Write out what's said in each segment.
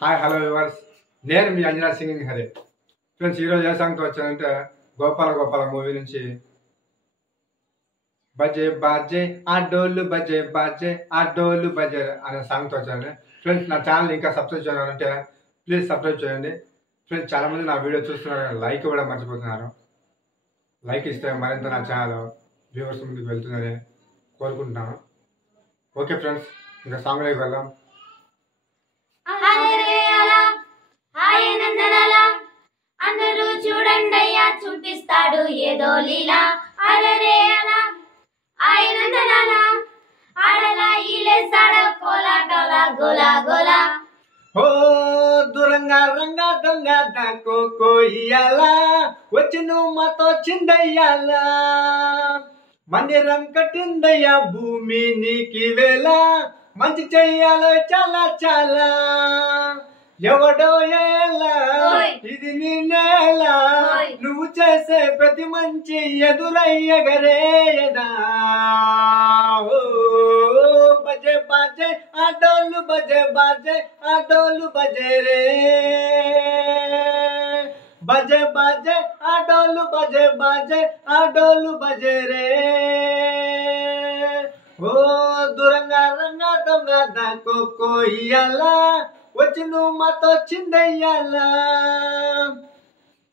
Hi hello viewers, నేను మీ Anjana singing Hari. Friends, ఈరోజు ఏ సాంగ్తో వచ్చానంటే గోపాల గోపాల మూవీ నుంచి బజే బాజే ఆ డోలు బజే బాజే ఆ డోలు బజే అనే సాంగ్తో వచ్చాను. ఫ్రెండ్స్, నా ఛానల్ ఇంకా సబ్స్క్రైబ్ చేయాలంటే ప్లీజ్ సబ్స్క్రైబ్ చేయండి. ఫ్రెండ్స్, చాలామంది నా వీడియో చూస్తున్నారు, లైక్ కూడా మర్చిపోతున్నారు. లైక్ ఇస్తే మరింత నా ఛానల్ వ్యూవర్స్ ముందుకు వెళ్తుందని కోరుకుంటున్నాను. ఓకే ఫ్రెండ్స్, ఇంకా సాంగ్లోకి వెళ్దాం. అందరూ చూడండి అయ్యా చూపిస్తాడు ఏదో లీలా. అరరే అలా ఆయనందనాల ఆడలా ఈలేస్తాడు కోలాటలా గోలా గోలా. ఓ దూరంగా రంగా దొంగ దాకో కోయ్యాలా వచ్చి నువ్వు మాతో చిందయ్యాలా. మందిరం కట్టిందయ్యా భూమి నీకి వేళ మంచి చెయ్యాలో చాలా చాలా. ఎవడో ఎలా ఇది నీ నేల, నువ్వు చేసే ప్రతి మంచి ఎదురయ్యగరేయదా. బజే బాజే ఆ డోలు బజే బాజే ఆ డోలు బజే రే. బజే బాజే ఆ డోలు బజే బాజే ఆ డోలు బజే రే. ఓ దూరంగా రంగా దొంగ దాకో కోయ్యాలా వచ్చి నువ్వు మాతో చిందయ్యాలా.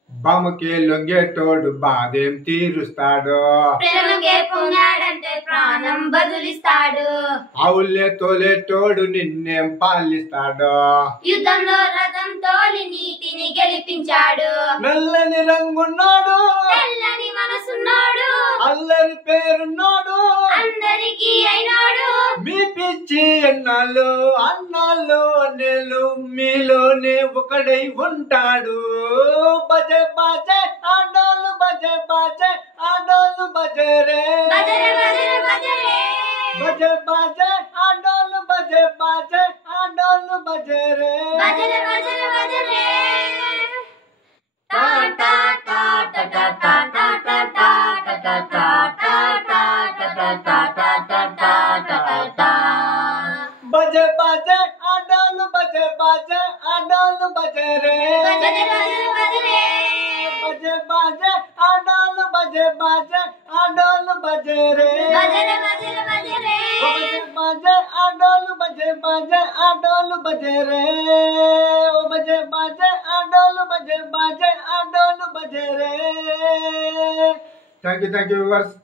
బామ్మకే లొంగేటోడు బాధేం తీరుస్తాడు, ప్రేమకే పొంగాడంటే ప్రాణం బదులిస్తాడు. ఆవులే తోలేటోడు నిన్నేం పాలిస్తాడు. యుద్ధంలో రథం తోలి నీతిని గెలిపించాడు. నల్లని రంగున్నాడు తెల్లని మనసున్నాడు, అల్లరి పేరున్నాడు అందరికీ అయినాడు. మీ పిచ్చి ఎన్నాళ్ళు అన్నాళ్ళు అన్నేళ్ళు మీలోనే ఒకడై ఉంటాడు. బజే బాజే ఆ డోలు బజే బాజే ఆ డోలు బజే రే. బజరే బజరే బజరే బజే బాజే ఆ డోలు బజే బాజే ఆ డోలు బజే రే. బజరే బజరే బజరే టా టా టా టా టా టా టా టా టా టా టా టా టా టా టా టా టా టా టా. బజే బాజే ఆ డోలు బజే బాజే ఆ డోలు బజే రే. బజరే బజరే బజరే బజే బాజే ఆ డోలు బజే బాజే ఆ డోలు బజే రే. బజరే బజరే బజరే బజే బాజే ఆ డోలు బజే బాజే ఆ డోలు బజే రే. ఓ బజే బాజే ఆ డోలు బజే బాజే ఆ డోలు బజే రే. Thank you viewers.